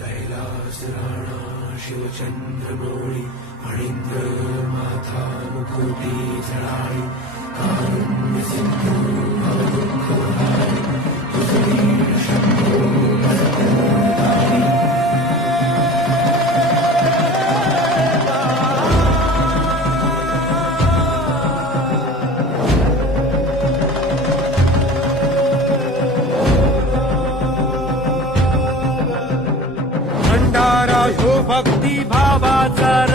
कैलास राणा शिवचंद्रमौळी फणींद्र माथा मुकुटी जळाळी कारुण्य सिंधू भवदुःखहारी तुझवीर शंभो भरपूरधारी. भंडारा ह्यो भक्ती भावाचा